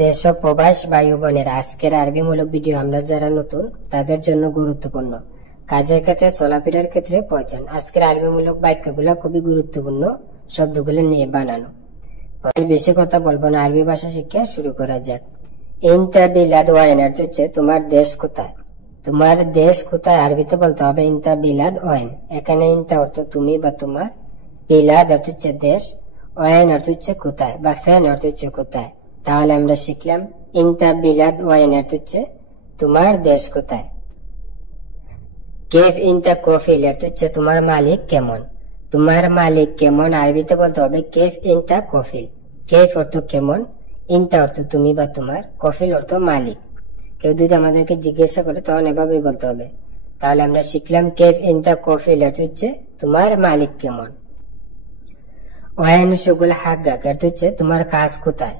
দেশ ও প্রবাস ভাই বোনের, আজকের আরবিমূলক ভিডিও আমরা যারা নতুন তাদের জন্য গুরুত্বপূর্ণ, কাজের ক্ষেত্রে চলাফেরার ক্ষেত্রে প্রয়োজন। আজকের আরবিমূলক বাক্যগুলো খুবই গুরুত্বপূর্ণ, শব্দগুলো নিয়ে বানানো। বেশি কথা বলবো না, আরবি ভাষা শিক্ষা শুরু করা যাক। ইনতা বিলাদ ওয়াইন অর্থ হচ্ছে তোমার দেশ কোথায়। তোমার দেশ কোথায় আরবিতে বলতে হবে ইনতা বিলাদ ওয়াইন। এখানে ইনতা অর্থ তুমি বা তোমার, বিলাদ অর্থ হচ্ছে দেশ, ওয়াইন অর্থ হচ্ছে কোথায়, বা ফেন অর্থ হচ্ছে কোথায়। তাহলে আমরা শিখলাম ইনতা বিলাদ ওয়াইন অর্থ হচ্ছে তোমার দেশ কোথায়। কেফ ইনতা কফিল অর্থ হচ্ছে তোমার মালিক কেমন। তোমার মালিক কেমন আরবিতে বলতে হবে কেফ ইনতা কফিল। কেফ অর্থ কেমন, ইনতা অর্থ তুমি বা তোমার, কফিল অর্থ মালিক। কেউ যদি আমাদেরকে জিজ্ঞাসা করে তখন এভাবেই বলতে হবে। তাহলে আমরা শিখলাম কেফ ইনতা কফিল অর্থ হচ্ছে তোমার মালিক কেমন। ওয়াইন শুগুল হাগ্গাক অর্থ হচ্ছে তোমার কাজ কোথায়।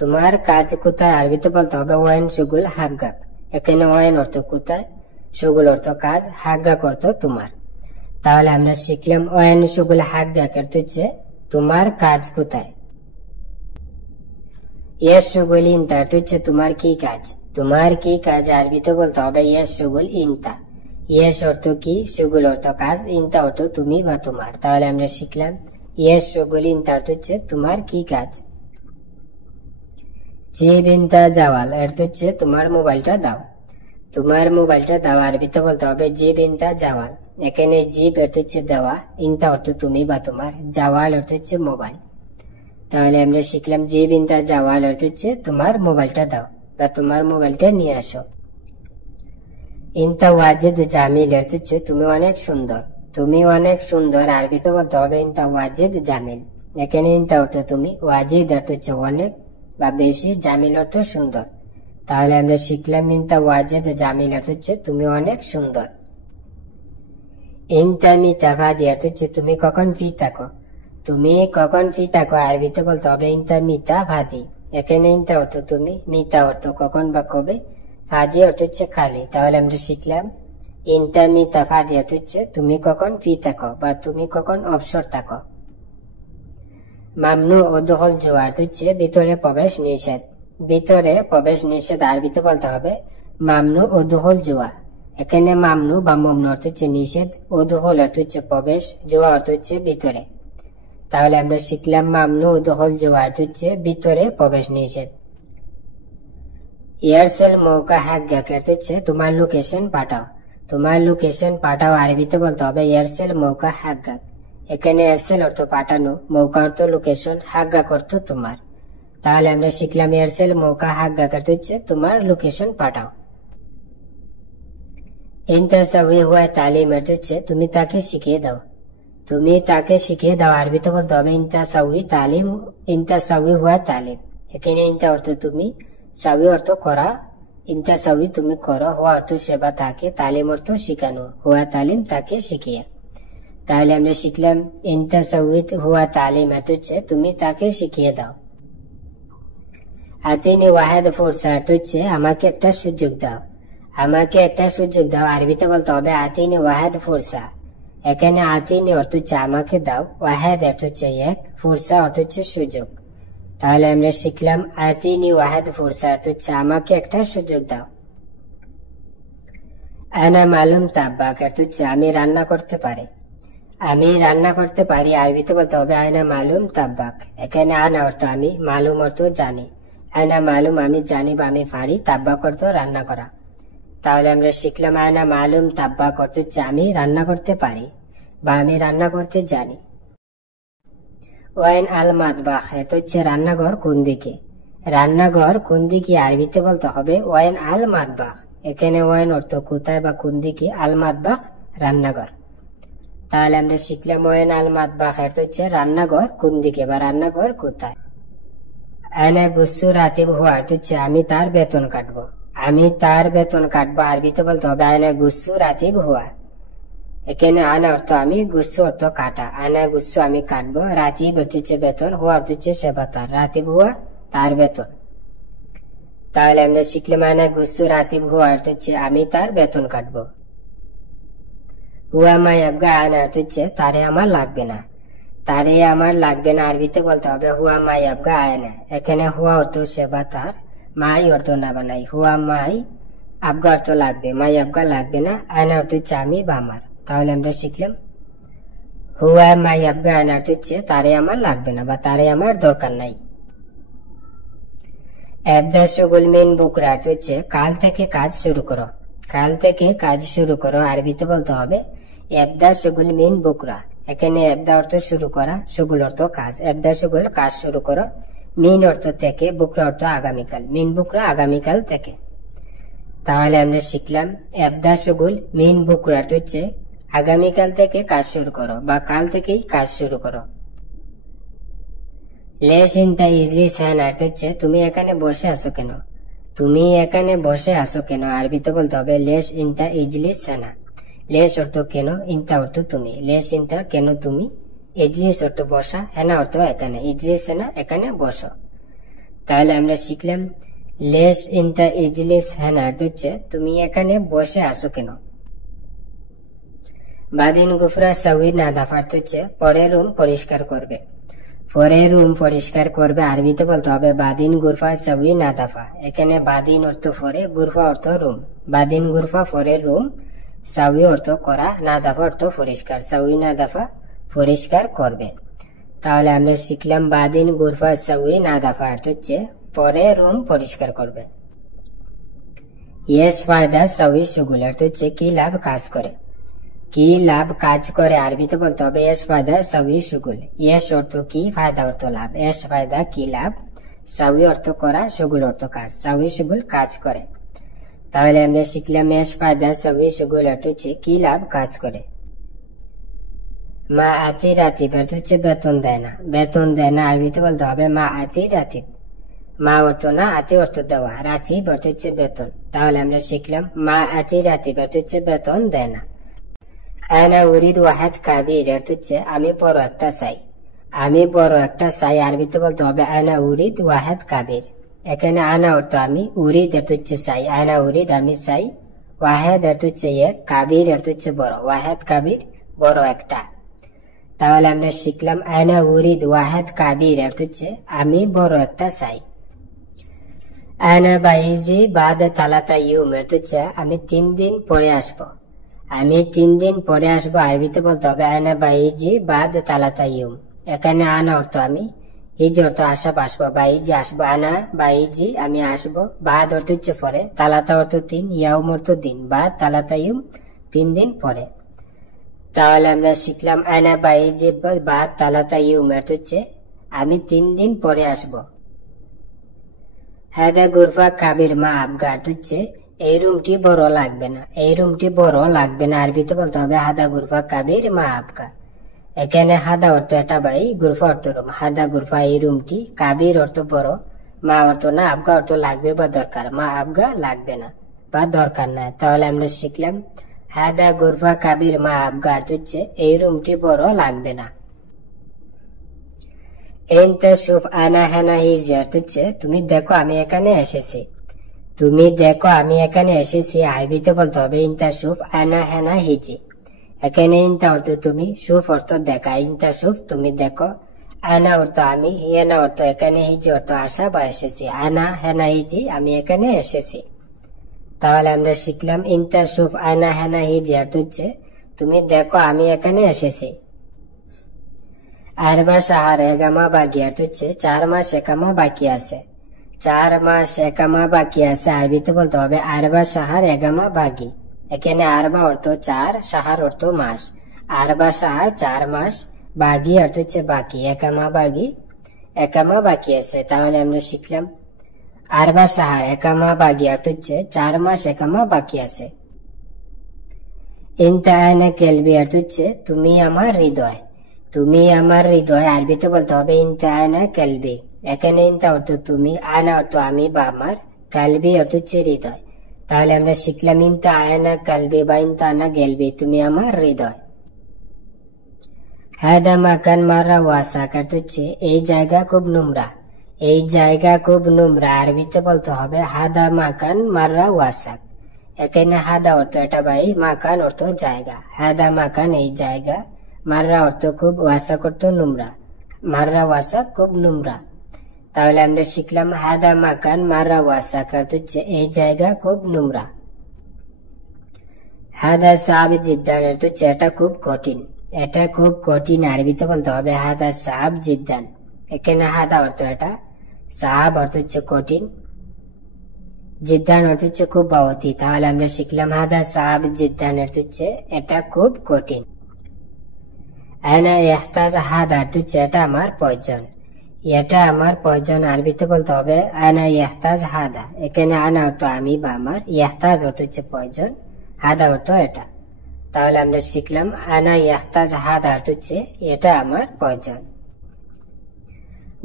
তোমার কাজ কোথায় আরবিতে বলতে হবে ওয়াইন শুগুল হাগ্গাক। এখানে ওয়াইন অর্থ কোথায়, শুগুল অর্থ কাজ, হাগ্গাক অর্থ তোমার। তাহলে আমরা শিখলাম ওয়াইন শুগুল হাগ্গাক অর্থ হচ্ছে তোমার কাজ কোথায়। ইয়েস শুগুল ইনতা অর্থ হচ্ছে তোমার কি কাজ। তোমার কি কাজ আরবিতে বলতে হবে ইয়েস শুগুল ইনতা। ইয়েস অর্থ কি, শুগুল অর্থ কাজ, ইনতা অর্থ তুমি বা তোমার। তাহলে আমরা শিখলাম ইয়েস শুগুল ইনতা অর্থ হচ্ছে তোমার কি কাজ। জিব ইনতা জাওয়াল অর্থ হচ্ছে তোমার মোবাইলটা দাও। তোমার মোবাইলটা দাও আরবিতে বলতে হবে জিব ইনতা জাওয়াল। এখানে জিব অর্থ হচ্ছে দেওয়া, ইনতা অর্থ তুমি বা তোমার, জাওয়াল অর্থ হচ্ছে মোবাইল। তাহলে আমরা শিখলাম জিব ইনতা জাওয়াল অর্থ হচ্ছে তোমার মোবাইলটা দাও বা তোমার মোবাইলটা নিয়ে আসো। ইনতা ওয়াজিদ জামিল অর্থ হচ্ছে তুমি অনেক সুন্দর। তুমি অনেক সুন্দর আরবিতে বলতে হবে ইনতা ওয়াজিদ জামিল। এখানে ইনতা অর্থ তুমি, ওয়াজিদ অর্থ হচ্ছে অনেক বা বেশি, জামিল অর্থ সুন্দর। তাহলে আমরা শিখলাম ইনতা ওয়াজিদ জামিল অর্থ হচ্ছে তুমি অনেক সুন্দর। ইনতা মিতা ফাদি অর্থ হচ্ছে তুমি কখন ফ্রি থাকো। তুমি কখন ফ্রি থাকো আরবিতে বলতে হবে ইনতা মিতা ফাদি। এখানে ইনতা অর্থ তুমি, মিতা অর্থ কখন বা কবে, ফাদি অর্থ হচ্ছে খালি। তাহলে আমরা শিখলাম ইনতা মিতা ফাদি অর্থ হচ্ছে তুমি কখন ফ্রি থাকো বা তুমি কখন অবসর থাকো। মামনু ও দখল জুয়া অর্থ হচ্ছে ভিতরে প্রবেশ নিষেধ। ভিতরে প্রবেশ নিষেধ আরবিতে বলতে হবে মামনু ও দখল জুয়া। এখানে মামনু বা মমনু অর্থ হচ্ছে নিষেধ, ও দখল অর্থ হচ্ছে প্রবেশ, জুয়া অর্থ হচ্ছে ভিতরে। তাহলে আমরা শিখলাম মামনু ও দখল জুয়া অর্থ হচ্ছে ভিতরে প্রবেশ নিষেধ। এয়ারসেল মৌকা হাগ্গাক অর্থ হচ্ছে তোমার লোকেশন পাঠাও। তোমার লোকেশন পাঠাও আরবিতে বলতে হবে এয়ারসেল মৌকা হাগ্গাক। এখানে এয়ারসেল অর্থ পাঠানো, মৌকা অর্থ লোকেশন, হাগ্গাক অর্থ তোমার। তাহলে আমরা শিখলাম এয়ারসেল মৌকা হাগ্গাক অর্থ হচ্ছে তোমার লোকেশন পাঠাও। ইনতা সাউই হুয়া তালিম অর্থ হচ্ছে তুমি তাকে শিখিয়ে দাও। তুমি তাকে শিখিয়ে দাও আরবিতে বলতে হবে ইনতা সাউই তালিম, ইনতা সাউই হুয়া তালিম। এখানে ইনতা অর্থ তুমি, সাউই অর্থ করা, ইনতা সাউই তুমি করো, হুয়া অর্থ সেবা তাকে, তালিম অর্থ শিখানো, হুয়া তালিম তাকে শিখিয়ে। তাহলে আমরা শিখলাম ইনতা সাউই হুয়া তালিম অর্থ হচ্ছে তুমি তাকে শিখিয়ে দাও। আতিনি ওয়াহেদ ফুরসা অর্থ হচ্ছে আমাকে একটা সুযোগ দাও। আমাকে একটা সুযোগ দাও আরবিতে বলতে হবে আতিনি ওয়াহেদ ফুরসা। এখানে আতিনি অর্থ হচ্ছে আমাকে দাও, ওয়াহেদ অর্থ হচ্ছে এক, ফুরসা অর্থ হচ্ছে সুযোগ। তাহলে আমরা শিখলাম আতিনি ওয়াহেদ ফুরসা অর্থ হচ্ছে আমাকে একটা সুযোগ দাও। আনা মালুম তাব্বাক অর্থ হচ্ছে আমি রান্না করতে পারি। আমি রান্না করতে পারি আরবিতে বলতে হবে আয়না মালুম তাব্বাক। এখানে আনা অর্থ আমি, মালুম অর্থ জানি, আয়না মালুম আমি জানি বা আমি পারি, তাব্বাক অর্থ রান্না করা। তাহলে আমরা শিখলাম আয়না মালুম তাব্বাক অর্থ হচ্ছে আমি রান্না করতে পারি বা আমি রান্না করতে জানি। ওয়াইন আল মাতবাখ এটা হচ্ছে রান্নাঘর কোন দিকে। রান্নাঘর কোন দিকে আরবিতে বলতে হবে ওয়াইন আল মাতবাখ। এখানে ওয়াইন অর্থ কোথায় বা কোন দিকে, আল মাতবাখ রান্নাঘর। তাহলে আমরা শিখলাম ওয়াইন আল মাতবাখ এটা হচ্ছে রান্নাঘর কোন দিকে বা রান্নাঘর কোথায়। আয়না গুসু রাতিব হুয়া এটা হচ্ছে আমি তার বেতন কাটবো। আমি তার বেতন কাটবো আরবিতে বলতে হবে আয়না গুসু রাতিব হুয়া। এখানে আনা অর্থ আমি, গুসু অর্থ কাটা, আনা গুসু আমি কাটবো, রাতিব অর্থ হচ্ছে বেতন, হুয়া অর্থ হচ্ছে সেবা তার, রাতিব হুয়া তার বেতন। তাহলে আমরা শিখলাম আনা গুসু রাতিব হুয়া অর্থ হচ্ছে আমি তার বেতন কাটবো। হুয়া মাই আবগা আনা অর্থ হচ্ছে তারে আমার লাগবে না। তারে আমার লাগবে না আরবিতে বলতে হবে হুয়া মাই আবগা আয়না। এখানে হুয়া অর্থ সেবা তার, মাই অর্থ না বানাই, হুয়া মাই আবগা অর্থ লাগবে, মাই আবগা লাগবে না, আয়না অর্থ হচ্ছে আমি বা আমার। তাহলে আমরা শিখলাম হুয়া মাই আবগা আয়না অর্থ হচ্ছে তারে আমার লাগবে না বা তারে আমার দরকার নাই। এবদা শুগুল মিন বুকরা অর্থ হচ্ছে কাল থেকে কাজ শুরু করো। কাল থেকে কাজ শুরু করো আরবিতে বলতে হবে এবদা শুগুল মিন বুকরা। এখানে এবদা অর্থ শুরু করা, শুগুল অর্থ কাজ। এবদা শুগুল কাজ শুরু করো, মিন অর্থ থেকে, বুকরা অর্থ আগামীকাল, মিন বুকরা আগামীকাল থেকে। তাহলে আমরা শিখলাম এবদা শুগুল মিন বুকরা অর্থ হচ্ছে আগামীকাল থেকে কাজ শুরু করো বা কাল থেকেই কাজ শুরু করো। লেশ ইনতা ইজলিস হ্যান অর্থ হচ্ছে তুমি এখানে বসে আছো কেন, তুমি এখানে বসে আছো কেন আরবিতে বলতে হবে লেশ ইনতা ইজলিস হ্যানা। লেশ অর্থ কেন, ইনতা অর্থ তুমি, লেশ ইনতা কেন তুমি, ইজলিস অর্থ বসা, হেনা অর্থ এখানে, ইজলিস হেনা এখানে বসো। তাহলে আমরা শিখলাম লেশ ইনতা ইজলিস হেনা অর্থ হচ্ছে তুমি এখানে বসে আছো কেন। বাদিন গুফরা সাউই নাদাফা অর্থ হচ্ছে পরে রুম পরিষ্কার করবে। পরে রুম পরিষ্কার করবে আরবিতে বলতে হবে বাদিন গুরফা সাউই নাদাফা। এখানে বাদিন অর্থ পরে, গুরফা অর্থ রুম। বাদিন গুরফা পরে রুম, সাউই অর্থ করা, নাদাফা অর্থ পরিষ্কার, সাউই নাদাফা পরিষ্কার করবে। তাহলে আমরা শিখলাম বাদিন গুরফা সাউই নাদাফা অর্থ হচ্ছে পরে রুম পরিষ্কার করবে। ইয়েস ফায়দা সাউই শুগুল অর্থ হচ্ছে কি লাভ কাজ করে। কি লাভ কাজ করে আরবিতে বলতে হবে এস ফায়দা সাউই শুগুল। ইয়েস অর্থ কি, ফায়দা অর্থ লাভ, এস ফায়দা কি লাভ, সাউই অর্থ করা, শুগুল অর্থ কাজ, সাউই শুগুল কাজ করে। তাহলে আমরা শিখলাম এস ফায়দা সাউই শুগুল অর্থ হচ্ছে কি লাভ কাজ করে। মা আতি রাতিব অর্থ হচ্ছে বেতন দেয় না। বেতন দেয় না আরবিতে বলতে হবে মা আতি রাতিব। মা অর্থ না, আতি অর্থ দেওয়া, রাতিব অর্থ হচ্ছে বেতন। তাহলে আমরা শিখলাম মা আতি রাতিব অর্থ হচ্ছে বেতন দেয় না। আনা উরিদ ওয়াহেদ কাবির অর্থ হচ্ছে আমি বড় একটা চাই। আমি বড় একটা চাই আরবিতে বলতে হবে আনা উরিদ ওয়াহেদ কাবির। এখানে আনা অর্থ আমি, উরিদ অর্থ হচ্ছে চাই, আনা উরিদ আমি চাই, ওয়াহেদ অর্থ হচ্ছে এক, কাবির অর্থ হচ্ছে বড়, ওয়াহেদ কাবির বড় একটা। তাহলে আমরা শিখলাম আনা উরিদ ওয়াহেদ কাবির অর্থ হচ্ছে আমি বড় একটা চাই। আনা বাইজি বাদ তালাতা ইউম অর্থ হচ্ছে আমি 3 দিন পরে আসবো। আমি 3 দিন পরে আসবো আরবিতে বলতে হবে আনা বাইজি বাদ তালাতা ইউম। এখানে আনা অর্থ আমি, হিজ অর্থ আসা আসবো, বাইজি আসবো, আনা বাইজি আমি আসবো, বাদ অর্থ হচ্ছে পরে, তালাতা অর্থ 3, ইয়াউম অর্থ দিন, বাদ তালাতা ইউম 3 দিন পরে। তাহলে আমরা শিখলাম আনা বাইজি বাদ তালাতা ইউম অর্থ হচ্ছে আমি 3 দিন পরে আসবো। হাদা গুরফা কাবির মা আবগা অর্থ হচ্ছে এই রুমটি বড় লাগবে না, এই রুমটি বড় লাগবে না আরবিতে বলতে হবে হাদা গুরফা কাবির মা আবগা। এখানে হাদা অর্থ এটা বাই, গুরফা অর্থ রুম, হাদা গুরফা এই রুমটি, কাবির অর্থ বড়, মা অর্থ না, আবগা অর্থ লাগবে বা দরকার, মা আবগা লাগবে না বা দরকার না। তাহলে আমরা শিখলাম হাদা গুরফা কাবির মা আবগা অর্থ হচ্ছে এই রুমটি বড় লাগবে না। এনতা শুফ আনা হেনা হিজি অর্থ হচ্ছে তুমি দেখো আমি এখানে এসেছি। তুমি দেখো আমি এখানে এসেছি আরবিতে বলতে হবে ইনতা শুফ আনা হেনা হিজি। এখানে ইনতা অর্থ তুমি, শুফ অর্থ দেখা, ইনতা শুফ তুমি দেখো, আনা অর্থ আমি, হেনা অর্থ এখানে, হিজি অর্থ আসা বা এসেছি, আনা হেনা হিজি আমি এখানে এসেছি। তাহলে আমরা শিখলাম ইনতা শুফ আনা হেনা হিজি অর্থ হচ্ছে তুমি দেখো আমি এখানে এসেছি। আরবা শাহর এগামা বাকি অর্থ হচ্ছে 4 মাস একামা বাকি আছে। 4 মাস একামা বাকি আছে আরবিতে বলতে হবে আরবা শাহর এগামা বাকি। এখানে আরবা অর্থ 4, শাহর অর্থ মাস, আরবা শাহর 4 মাস, বাগি অর্থ হচ্ছে বাকি, একামা বাগি একামা বাকি আছে। তাহলে আমরা শিখলাম আরবা শাহর একামা বাগি অর্থ হচ্ছে 4 মাস একামা বাকি আছে। ইনতা আনা কেলবি অর্থ হচ্ছে তুমি আমার হৃদয়। তুমি আমার হৃদয় আরবিতে বলতে হবে ইনতা আনা কালবি। এখানে ইনতা অর্থ তুমি, আনা অর্থ আমি বা আমার, কালবি অর্থ হচ্ছে হৃদয়। তাহলে আমরা শিখলাম ইনতা আনা কালবি বা ইনতা আনা গেলবি তুমি আমার হৃদয়। হাদা মাকান মারা ওয়াসাক অর্থ হচ্ছে এই জায়গা খুব নোংরা। এই জায়গা খুব নোংরা আরবিতে বলতে হবে হাদা মাকান মারা ওয়াসাক। এখানে হাদা অর্থ এটা বাই, মাকান অর্থ জায়গা, হাদা মাকান এই জায়গা, মাররা অর্থ খুব, ওয়াসাক অর্থ নোংরা, মাররা ওয়াসাক খুব নোংরা। তাহলে আমরা শিখলাম হাদা মাকান মাররা ওয়াসাক অর্থ হচ্ছে এই জায়গা খুব নোংরা। হাদা সাব জিদ্দান অর্থ হচ্ছে এটা খুব কঠিন। এটা খুব কঠিন আরবিতে বলতে হবে হাদা সাব জিদ্দান। এখানে হাদা অর্থ এটা, সাব অর্থ হচ্ছে কঠিন, জিদ্দান অর্থ হচ্ছে খুব বা অতি। তাহলে আমরা শিখলাম হাদা সাব জিদ্দান অর্থ হচ্ছে এটা খুব কঠিন। আনা ইহতাজ হাদা অর্থ হচ্ছে এটা আমার প্রয়োজন, এটা আমার প্রয়োজন আরবিতে বলতে হবে আনা ইহতাজ হাদা। এখানে আনা অর্থ আমি বা আমার, ইহতাজ অর্থ হচ্ছে প্রয়োজন, হাদা অর্থ এটা। তাহলে আমরা শিখলাম আনা ইহতাজ হাদা অর্থ হচ্ছে এটা আমার প্রয়োজন।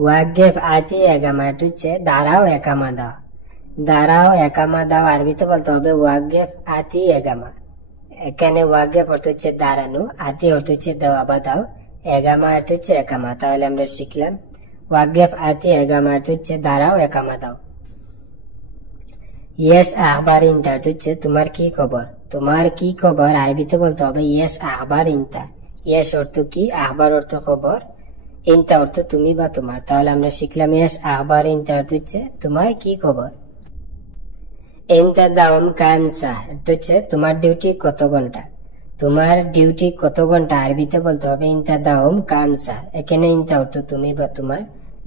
ওয়াগেফ আতি একামা অর্থ হচ্ছে দাঁড়াও একামা দাও। দাঁড়াও একামা দাও আরবিতে বলতে হবে ওয়াগেফ আতি একামা। এখানে ওয়াগেফ অর্থ হচ্ছে দাঁড়ানো, আতি অর্থ হচ্ছে দেওয়া বা দাও, একামা অর্থ হচ্ছে একামা। তাহলে আমরা শিখলাম ওয়াগেফ আতি একামা অর্থ হচ্ছে দাঁড়াও একামা দাও। ইয়েস আহবার ইনতা অর্থ হচ্ছে তোমার কি খবর। তোমার কি খবর আরবিতে বলতে হবে ইয়েস আহবার ইনতা। ইয়েস অর্থ কি, আহবার অর্থ খবর, ইনতা অর্থ তুমি বা তোমার। তাহলে আমরা শিখলাম ইয়েস আহবার ইনতা অর্থ হচ্ছে তোমার কি খবর। ইনতা দাওম কামসা অর্থ হচ্ছে তোমার ডিউটি কত ঘন্টা। তোমার ডিউটি কত ঘন্টা আরবিতে বলতে হবে ইনতা দাওম কামসা। এখানে ইনতা অর্থ তুমি বা তোমার,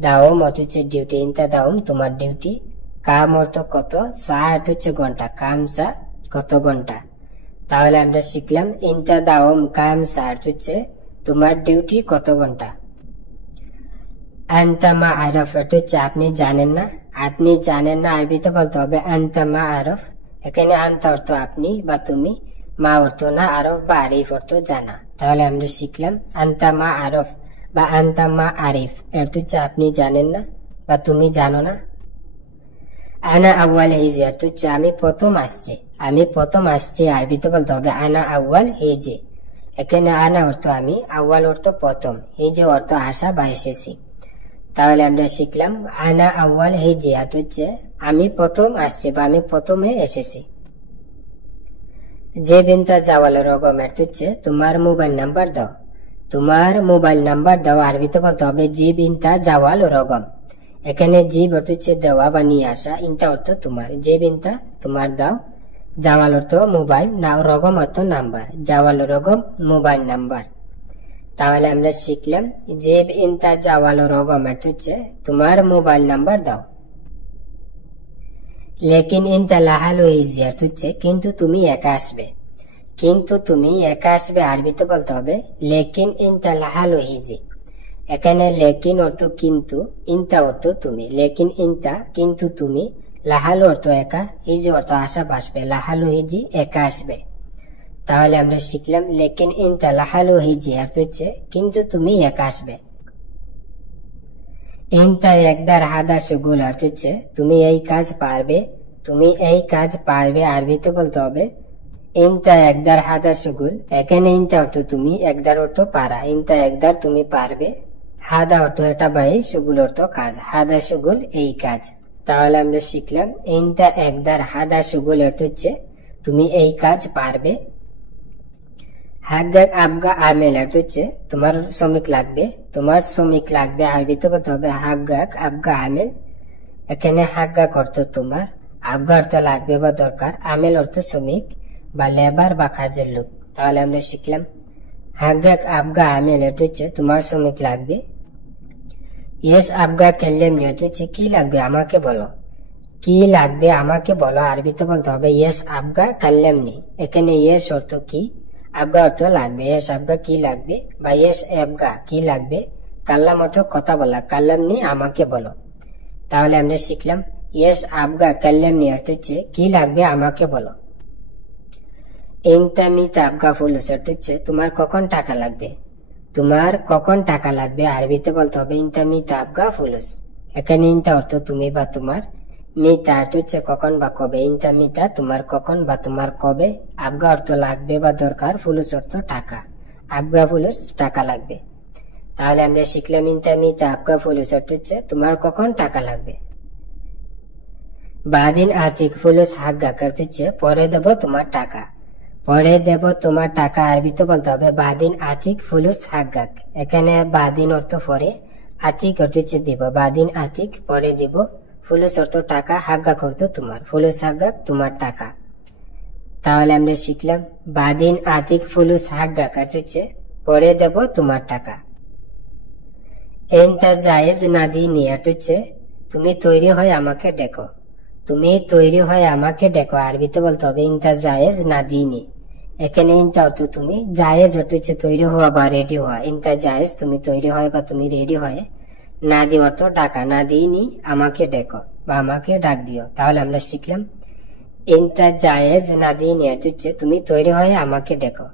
দাওম অর্থ হচ্ছে ডিউটি, ইনতা দাওম তোমার ডিউটি, কাম অর্থ কত, সা অর্থ হচ্ছে ঘন্টা, কামসা কত ঘন্টা। তাহলে আমরা শিখলাম ইনতা দাওম কামসা অর্থ হচ্ছে তোমার ডিউটি কত ঘন্টা। আনতা মা আরফ অর্থ হচ্ছে আপনি জানেন না। আপনি জানেন না আরবিতে বলতে হবে আনতা মা আরফ। এখানে আনতা অর্থ আপনি বা তুমি, মা অর্থ না, আরফ বা আরিফ অর্থ জানা। তাহলে আমরা শিখলাম আনতা মা আরফ বা আনতা মা আরিফ অর্থ হচ্ছে আপনি জানেন না বা তুমি জানো না। আনা আউয়াল হিজে অর্থ হচ্ছে আমি প্রথম আসছি। আমি প্রথম আসছি আরবিতে বলতে হবে আনা আউয়াল হিজে। এখানে আনা অর্থ আমি, আউয়াল অর্থ প্রথম, হিজে অর্থ আসা বা এসেছি। তাহলে আমরা শিখলাম আনা আউয়াল হিজে অর্থ হচ্ছে আমি প্রথম আসছি বা আমি প্রথমে এসেছি। যে বিনতা জাওয়াল রগম অর্থ হচ্ছে তোমার মোবাইল নাম্বার দাও। তোমার মোবাইল নাম্বার দাও আরবিতে বলতে হবে জি বিনতা জাওয়াল রগম। এখানে জিব অর্থ হচ্ছে দেওয়া বা নিয়ে আসা, ইনতা অর্থ তোমার, যে বিনতা তোমার দাও, জাওয়াল অর্থ মোবাইল, না রগম অর্থ নাম্বার, জাওয়াল রগম মোবাইল নাম্বার। তাহলে আমরা শিখলাম জেব ইনতা জাওয়াল রগম অর্থ হচ্ছে তোমার মোবাইল নাম্বার দাও। লেকিন ইনতা লাহালু হিজি অর্থ হচ্ছে কিন্তু তুমি একা আসবে। কিন্তু তুমি একা আসবে আরবিতে বলতে হবে লেকিন ইনতা লাহালু হিজি। এখানে লেকিন অর্থ কিন্তু, ইনতা অর্থ তুমি, লেকিন ইনতা কিন্তু তুমি, লাহালু অর্থ একা, হিজি অর্থ আশা আসবে, লাহালু হিজি একা আসবে। তাহলে আমরা শিখলাম লেকিন ইনতা লাহালু হিজি অর্থ হচ্ছে কিন্তু তুমি একা আসবে। ইনতা একদার হাদা সুগুল অর্থ হচ্ছে তুমি এই কাজ পারবে। তুমি এই কাজ পারবে আরবিতে বলতে হবে ইনতা একদার হাদা সুগুল। এখানে ইনতা অর্থ তুমি, একদার অর্থ পারা, ইনতা একদার তুমি পারবে, হাদা অর্থ এটা বাই, সুগুল অর্থ কাজ, হাদা সুগুল এই কাজ। তাহলে আমরা শিখলাম ইনতা একদার হাদা সুগুল অর্থ হচ্ছে তুমি এই কাজ পারবে। হাগ্গাক আবগা আমেল অর্থ হচ্ছে তোমার শ্রমিক লাগবে। তোমার শ্রমিক লাগবে আরবিতে বলতে হবে হাগ্গাক আবগা আমেল। এখানে হাগ্গাক অর্থ তোমার, আবগা অর্থ লাগবে বা দরকার, আমেল অর্থ শ্রমিক বা লেবার বা কাজের লোক। তাহলে আমরা শিখলাম হাগ্গাক আবগা আমেল অর্থ হচ্ছে তোমার শ্রমিক লাগবে। ইয়েস আবগা কেল্লেম অর্থ হচ্ছে কি লাগবে আমাকে বলো। কি লাগবে আমাকে বলো আরবিতে বলতে হবে ইয়েস আবগা কাল্লেমনি। এখানে ইয়েস অর্থ কি, আবগা অর্থ লাগবে, ইয়েস আবগা কি লাগবে বা ইয়েস আবগা কি লাগবে, কাল্লাম অর্থ কথা বলা, কাল্লামনি আমাকে বলো। তাহলে আমরা শিখলাম ইয়েস আবগা কাল্লামনি অর্থ হচ্ছে কি লাগবে আমাকে বলো। ইনতা মিতা আবগা ফুলুস অর্থ হচ্ছে তোমার কখন টাকা লাগবে। তোমার কখন টাকা লাগবে আরবিতে বলতে হবে ইনতা মিতা আবগা ফুলুস। এখানে ইনতা অর্থ তুমি বা তোমার, মিতা অর্থ হচ্ছে কখন বা কবে, ইনতা মিতা তোমার কখন বা তোমার কবে, আবগা অর্থ লাগবে বা দরকার, ফুলুস অর্থ টাকা, আবগা ফুলুস টাকা লাগবে। তাহলে আমরা শিখলাম ইনতা মিতা আবগা ফুলুস অর্থ হচ্ছে তোমার কখন টাকা লাগবে। বাদিন আতিক ফুলুস হাগ্গাক অর্থ হচ্ছে পরে দেব তোমার টাকা। পরে দেব তোমার টাকা আরবিতে বলতে হবে বাদিন আতিক ফুলুস হাগ্গাক। এখানে বাদিন অর্থ পরে, আতিক অর্থ হচ্ছে দিব, বাদিন আতিক পরে দিব, ফুলুস অর্থ টাকা, হাগ্গাক অর্থ তোমার, ফুলুস হাগ্গাক তোমার টাকা। তাহলে আমরা শিখলাম বাদিন আতিক ফুলুস হাগ্গাক অর্থ হচ্ছে পরে দেব তোমার টাকা। এনতা জায়েজ নাদিনি অর্থ হচ্ছে তুমি তৈরি হয়ে আমাকে ডেকো, তুমি তৈরি হয়ে আমাকে ডেকো। আরবিতে বলতে হবে ইনতা জায়েজ নাদিনি। এখানে ইনতা অর্থ তুমি, জায়েজ অর্থ হচ্ছে তৈরি হওয়া বা রেডি হওয়া। ইনতা জায়েজ তুমি তৈরি হয় বা তুমি রেডি হয়ে, নাদি অর্থ ডাকা, নাদিনি আমাকে ডেকো বা আমাকে ডাক দিও। তাহলে আমরা শিখলাম ইনতা জায়েজ নাদিনি অর্থ হচ্ছে তুমি তৈরি হয়ে আমাকে ডেকো।